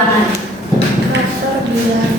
bilangan. Faktor bilangan.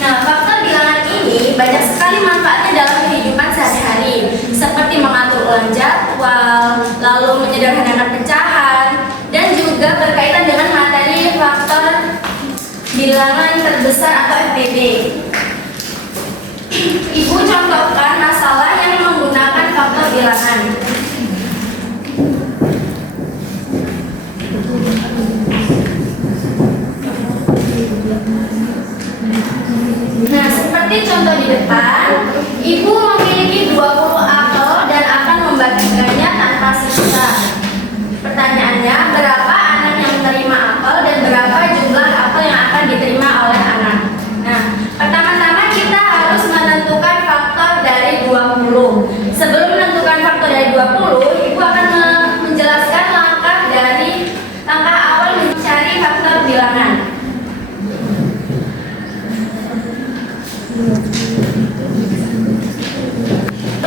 Nah, faktor bilangan ini banyak sekali manfaatnya dalam kehidupan sehari-hari, seperti mengatur ulang jadwal, lalu menyederhanakan pecahan, dan juga berkaitan dengan materi faktor bilangan terbesar atau FPB. Ibu contohkan masalah yang menggunakan faktor bilangan. Nah, seperti contoh di depan, ibu memiliki 20 apel dan akan membagikannya tanpa sisa. Pertanyaannya, berapa anak yang menerima apel dan berapa jumlah apel yang akan diterima oleh anak? Nah, pertama-tama kita harus menentukan faktor dari 20. Sebelum menentukan faktor dari 20, ibu akan menjelaskan langkah awal mencari faktor bilangan.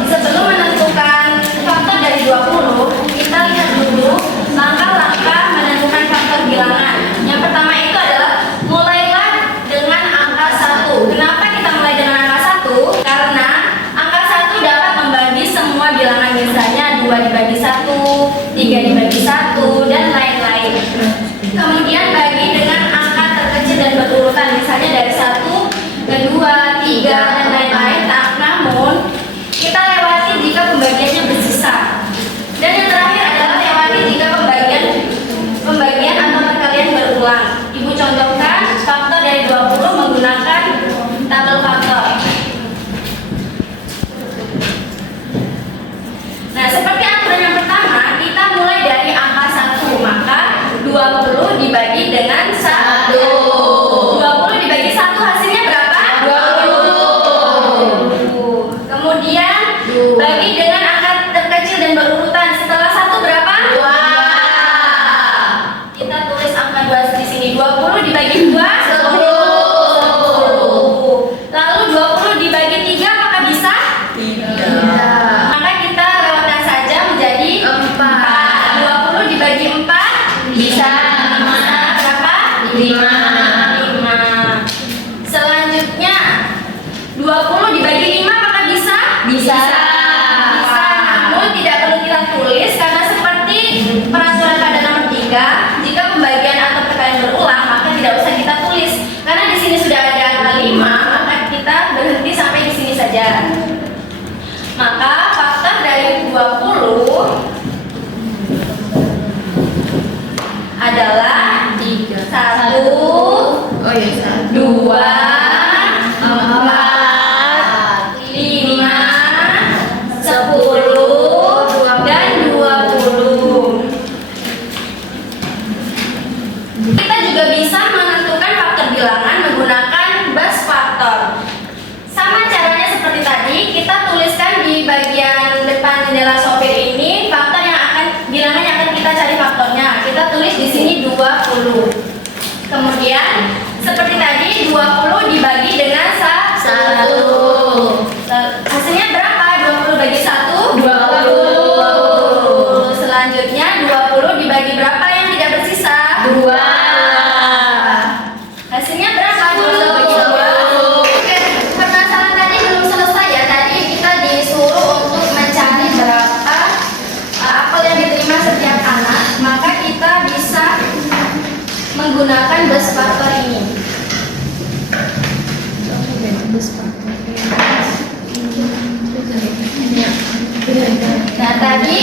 Sebelum menentukan faktor dari 20, kita lihat dulu langkah-langkah menentukan faktor bilangan. Yang pertama itu adalah mulailah dengan angka 1. Kenapa kita mulai dengan angka 1? Karena angka 1 dapat membagi semua bilangan, misalnya 2 dibagi 1, 3 dibagi 1, dan lain-lain. Kemudian bagi dengan angka terkecil dan berurutan, misalnya dari 1 ke 2, 3, dan lain-lain. Namun kita lewati jika pembagiannya bersisa. Dan yang terakhir adalah lewati jika pembagian atau perkalian berulang. Ibu contohkan faktor dari 20 menggunakan tabel faktor. Nah, seperti aturan yang pertama, kita mulai dari angka 1. Maka 20 dibagi dengan 1. 20 dibagi 1 hasilnya berapa? 20. Kemudian bagi dengan angka terkecil dan berurutan. Setelah 1 berapa? 2. Kita tulis angka 2 di sini. 20 dibagi 2, 10. Lalu 20 dibagi 3, maka bisa? Tidak. Maka kita lewatkan saja menjadi 4. 20 dibagi 4 bisa berapa? 5. Selanjutnya 20 dibagi 5 maka bisa? Bisa, namun tidak perlu kita tulis karena seperti peraturan pada nomor 3, jika pembagian atau perkalian berulang maka tidak usah kita tulis. Karena di sini sudah ada angka 5, maka kita berhenti sampai di sini saja. Maka faktor dari 20 adalah 1, 2, 4, 5, 10, dan 20. Kita juga bisa menentukan faktor bilangan menggunakan bus faktor. Sama caranya seperti tadi, kita tuliskan di bagian depan jendela sopir ini faktor yang akan bilangan yang akan kita cari faktornya. Kita tulis di sini 20. Kemudian seperti tadi 20 dibagi dengan 1. Hasilnya berapa? 20 bagi 1? 20. Selanjutnya 20 dibagi berapa yang tidak bersisa? 2. Hasilnya berapa? 20 bagi 2. Oke, permasalahan tadi belum selesai ya. Tadi kita disuruh untuk mencari berapa apel yang diterima setiap anak. Maka kita bisa menggunakan bus faktor ini. Nah, tadi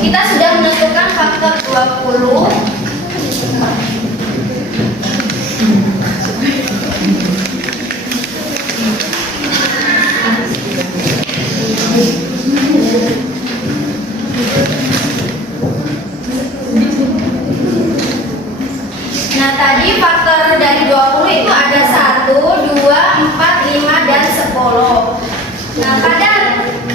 kita sudah menentukan faktor 20. Nah, tadi faktor dari 20 itu ada 1, 2, 4, 5, dan 10. Nah, pada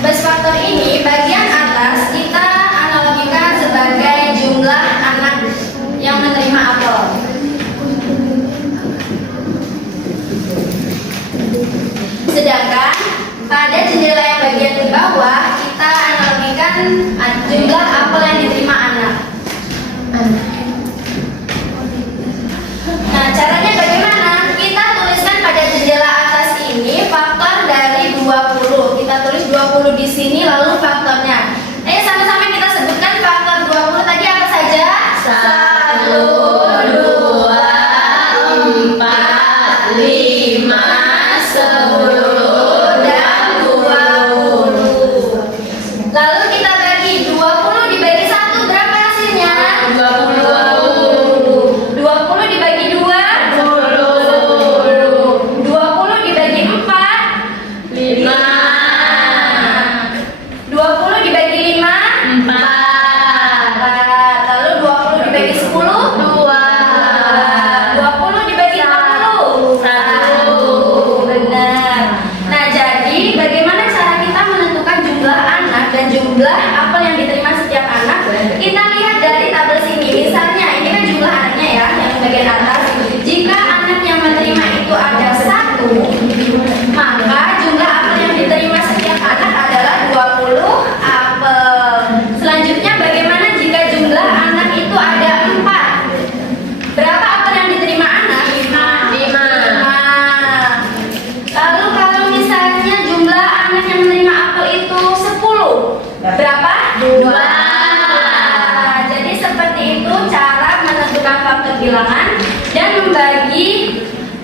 bus faktor ini, bagian atas kita analogikan sebagai jumlah anak yang menerima apel. Sedangkan pada jendela yang bagian di bawah, kita analogikan jumlah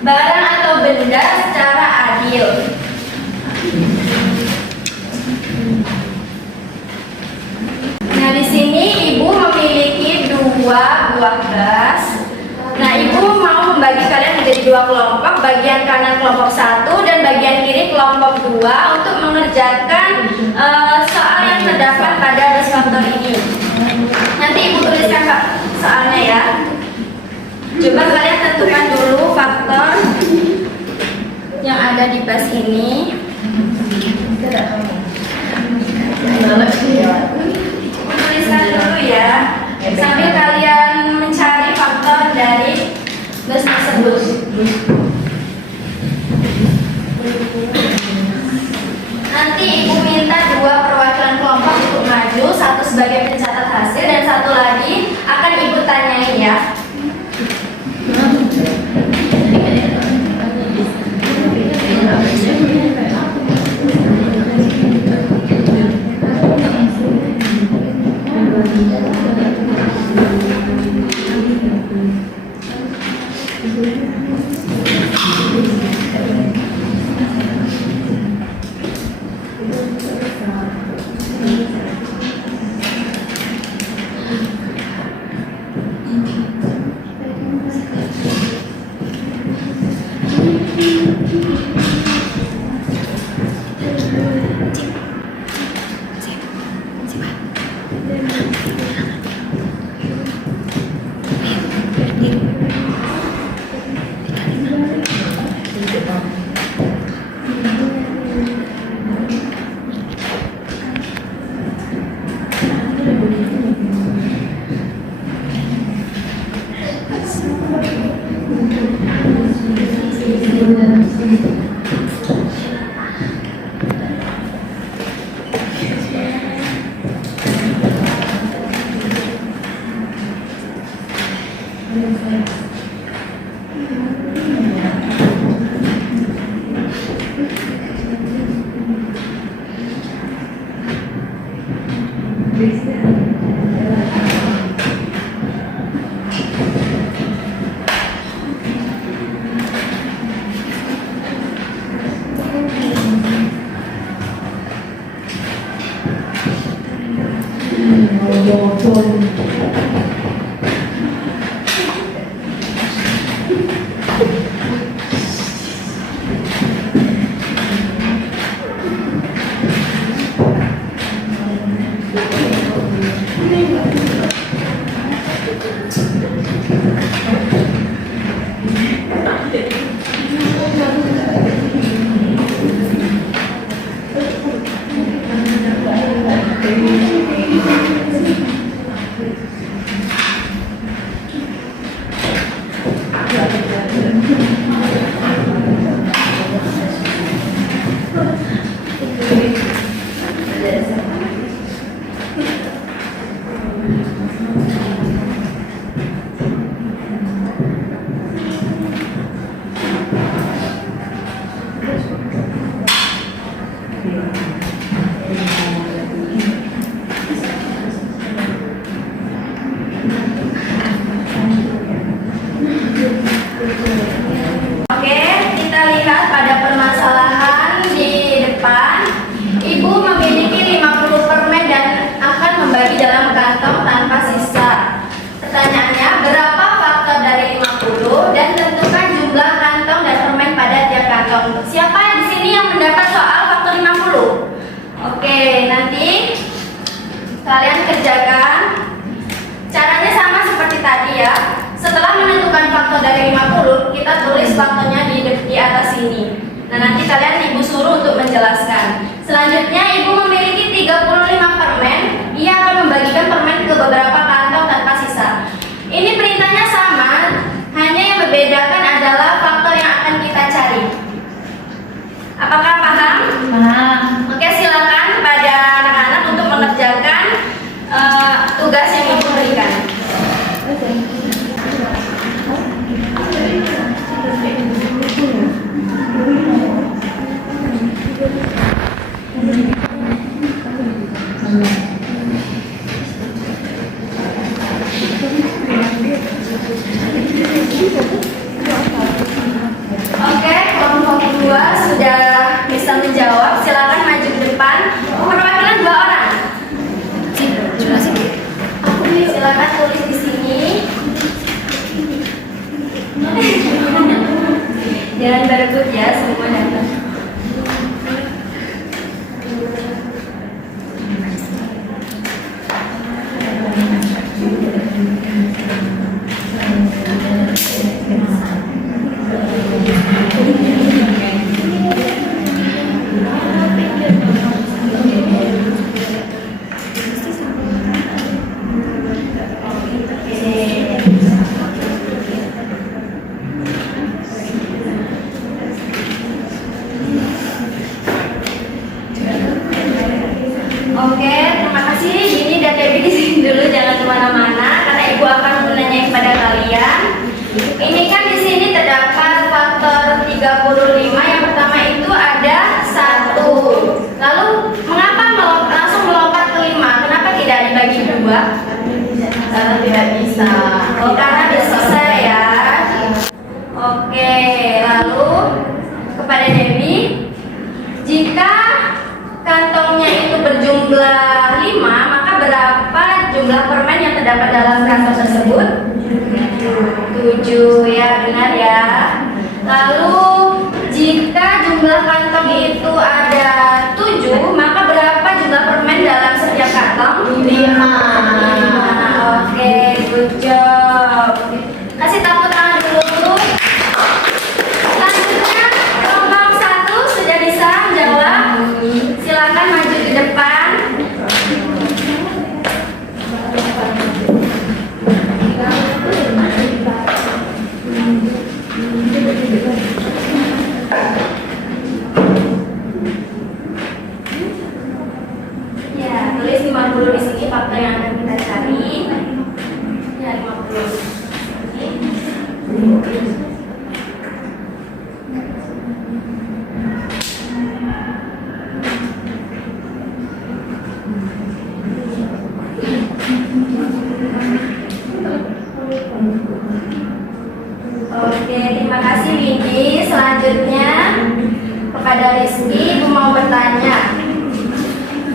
barang atau benda secara adil. Nah, di sini ibu memiliki 2 buah gas. Nah, ibu mau membagi kalian menjadi 2 kelompok, bagian kanan kelompok 1 dan bagian kiri kelompok 2 untuk mengerjakan soal yang terdapat pada bus faktor ini. Nanti ibu tuliskan Pak soalnya ya. Coba kalian tentukan dulu faktor yang ada di bus ini. Tuliskan dulu ya, sambil kalian mencari faktor dari bus tersebut. Nanti ibu minta 2 perwakilan kelompok untuk maju, 1 sebagai pencatat hasil dan 1 lagi akan ibu tanyain ya. Oke, kita lihat pada permasalahan di depan. Ibu memiliki 50 permen dan akan membagi dalam kantong tanpa sisa. Pertanyaannya, berapa faktor dari 50 dan tentukan jumlah kantong dan permen pada tiap kantong. Siapa di sini yang mendapat soal faktor 50? Oke, nanti kalian kerjakan. Caranya sama seperti tadi ya. Setelah menentukan faktor dari 50, kita tulis faktornya di atas sini. Nah, nanti kalian ibu suruh untuk menjelaskan. Selanjutnya, ibu memiliki 35 permen. Ia akan membagikan permen ke beberapa kantong tanpa sisa. Ini perintahnya sama, hanya yang membedakan adalah faktor yang akan kita cari. Apakah paham? Paham. Oke, silakan kepada anak-anak untuk mengerjakan tugas yang ibu berikan. berdua sudah bisa menjawab, silakan maju ke depan. Perwakilan 2 orang. Silakan tulis di sini. Jangan berebut ya, semua datang. Oke, terima kasih. Ini dan Debbie di sini dulu, jangan kemana-mana karena ibu akan menanya kepada kalian. Ini kan di sini terdapat faktor 35. Yang pertama itu ada 1. Lalu mengapa langsung melompat ke 5? Kenapa tidak dibagi 2? Karena tidak bisa. Oh, karena bisa ya. Oke, lalu kepada Debbie, jika kantongnya itu berjumlah 5, maka berapa jumlah permen yang terdapat dalam kantong tersebut? 7, ya benar ya. Lalu jika jumlah kantong itu ada 7, maka berapa jumlah permen dalam setiap kantong? 5. Oke, good job. Kasih tepuk tangan dulu. Selanjutnya kelompok 1 sudah bisa menjawab. Silakan maju ke depan. Ya, tulis 50 di sini faktor yang akan kita cari. Ya, 50. Oke, terima kasih Windy. Selanjutnya kepada Rizky, ibu mau bertanya.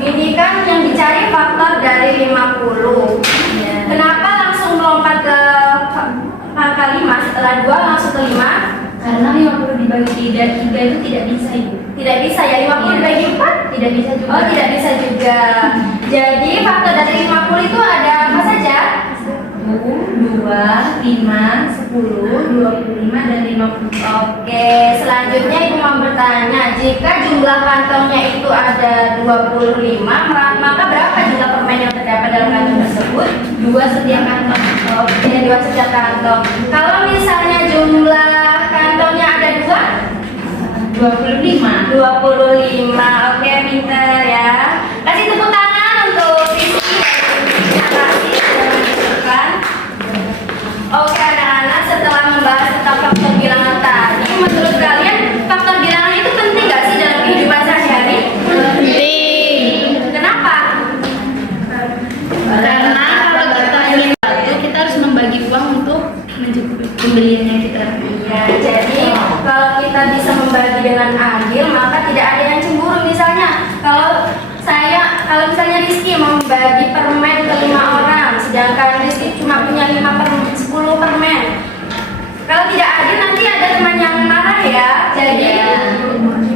Ini kan yang dicari faktor dari 50. Kenapa langsung melompat ke angka 5 setelah 2 langsung ke 5? Karena 50 dibagi 3 itu tidak bisa, Ibu. Tidak bisa ya, 50 dibagi 4? Tidak bisa juga. Oh, tidak bisa juga. Jadi faktor dari 50 itu ada apa saja? 2, 5, 10, 25, dan 50. Oke, selanjutnya ibu mau bertanya, jika jumlah kantongnya itu ada 25, maka berapa jumlah permen yang terdapat dalam kantong tersebut? 2 setiap kantong. Oke, 2 setiap kantong. Kalau misalnya jumlah kantongnya ada 25. 25. Oke, pinter ya. Kasih tepuk tangan untuk Rizky. Terima kasih sudah menunjukkan. Oke anak-anak, setelah membahas tentang faktor bilangan tadi, menurut kalian faktor bilangan itu penting gak sih dalam kehidupan sehari-hari? Penting. Kenapa? Karena kalau kita ingin satu, kita harus membagi uang untuk mencukupi pembelian yang kita. Ya, jadi kalau kita bisa membagi dengan adil, maka tidak ada yang cemburu. Misalnya, kalau misalnya Rizky mau membagi permen ke 5 orang, sedangkan Rizky cuma punya 10 permen. Kalau tidak adil nanti ada teman yang marah ya. Jadi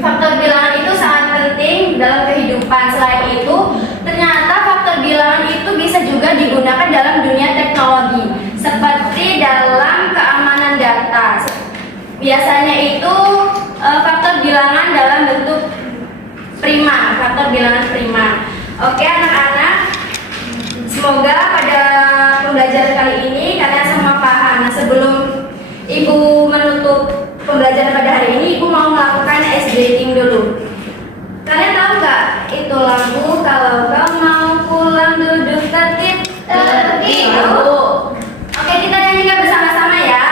faktor bilangan itu sangat penting dalam kehidupan. Selain itu, ternyata faktor bilangan itu bisa juga digunakan dalam dunia teknologi, seperti dalam keamanan data. Biasanya itu faktor bilangan dalam bentuk prima, faktor bilangan prima. Oke anak-anak, semoga pada pembelajaran kali ini kalian semua paham. Nah, sebelum ibu menutup pembelajaran pada hari ini, ibu mau melakukan ice breaking dulu. Kalian tahu nggak itu lagu kalau kau mau pulang duduk tertib tertib? Oke, kita nyanyikan bersama-sama ya.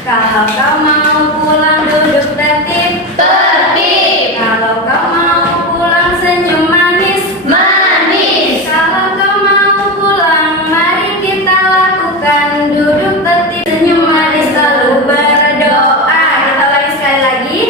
Kalau kau mau pulang duduk tertib tertib. Kalau kau mau pulang senyum manis manis. Kalau kau mau pulang mari kita lakukan duduk tertib senyum manis lalu berdoa. Kita ulangi sekali lagi.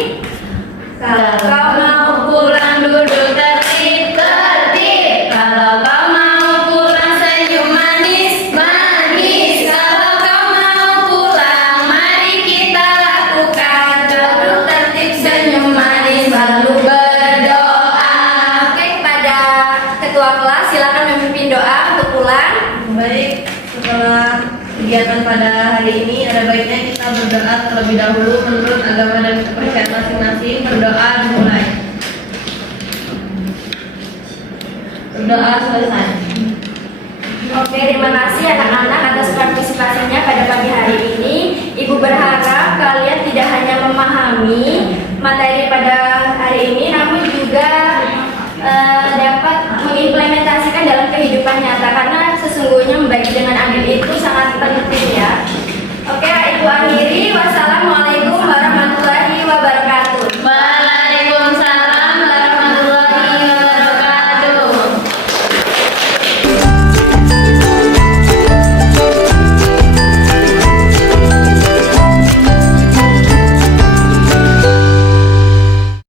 pada hari ini, ada baiknya kita berdoa terlebih dahulu menurut agama dan kepercayaan masing-masing. Berdoa dimulai. Berdoa selesai. Oke, terima kasih anak-anak atas partisipasinya pada pagi hari ini. Ibu berharap kalian tidak hanya memahami materi pada hari ini, namun juga dapat mengimplementasikan dalam kehidupan nyata, karena sesungguhnya membagi dengan adil itu sangat penting ya.